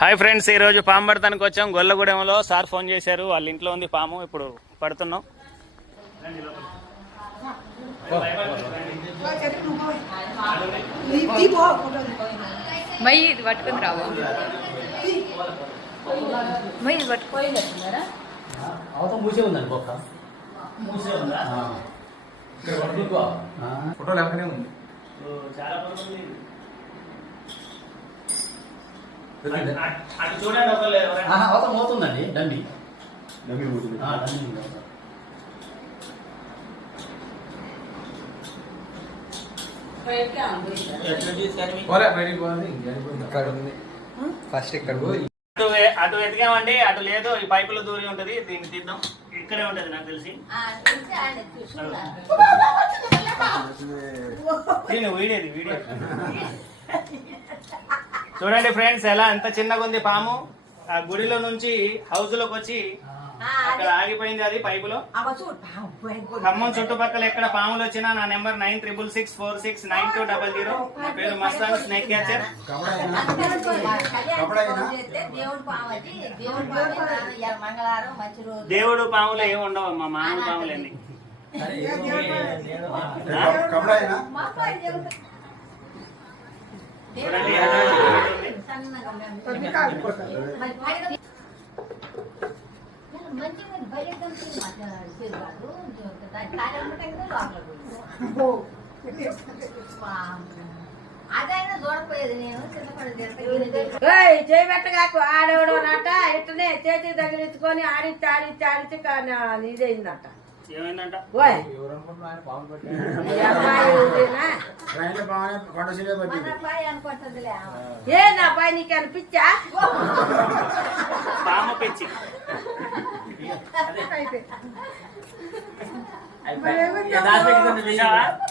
Hi friends, ఈరోజు పాము పడతానికి వచ్చాం. గొల్లగూడెంలో సార్ ఫోన్ చేశారు, వాళ్ళ ఇంట్లో ఉంది పాము. ఇప్పుడు పడుతున్నాం. ఇది పట్టుకుని రావు ఇది పట్టుకోలేస్తున్నారా? మూసే ఉందండి బొక్క. ఫోటో లేకనే ఉంది. చూడండి, అవతల పోతుందండి డండి. ఫస్ట్ ఇక్కడ అటు ఎదిగామండి, అటు లేదు. ఈ పైపులో దూరి ఉంటది, దీన్ని తీద్దాం. ఇక్కడే ఉంటది నాకు తెలిసి. వీడియో చూడండి ఫ్రెండ్స్, ఎలా ఎంత చిన్నగా ఉంది పాము. ఆ గుడిలో నుంచి హౌస్ లోకి వచ్చి అక్కడ ఆగిపోయింది అది పైపులో. ఖమ్మం చుట్టుపక్కల ఎక్కడ పాములు వచ్చినా నా నెంబర్ 9666469200. నా పేరు మస్తాన్, స్నేక్ క్యాచర్. దేవుడు పాములు ఏమి ఉండవు అమ్మా, మామూలు పాములండి. చూడండి చేయబెట్టగాకు ఆడేవాడు అన్నట ఇట్టనే చేతికి తగిలించుకొని ఆడిచ్చి ఆడిచ్చి ఆడిచ్చి ఇదైందట. ఏమైందంట? ఏ నా పై నీకు అనిపించా? పాము పిచ్చి.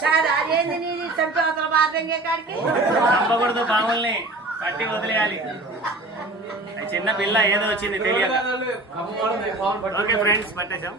కాదు, అదేంది నీది చంపి అవతల బాధంగే కాడికి చంపకూడదు, పాముల్ని కట్టి వదిలేయాలి. చిన్న పిల్ల ఏదో వచ్చింది తెలియదు. Okay friends, పట్టేసాం.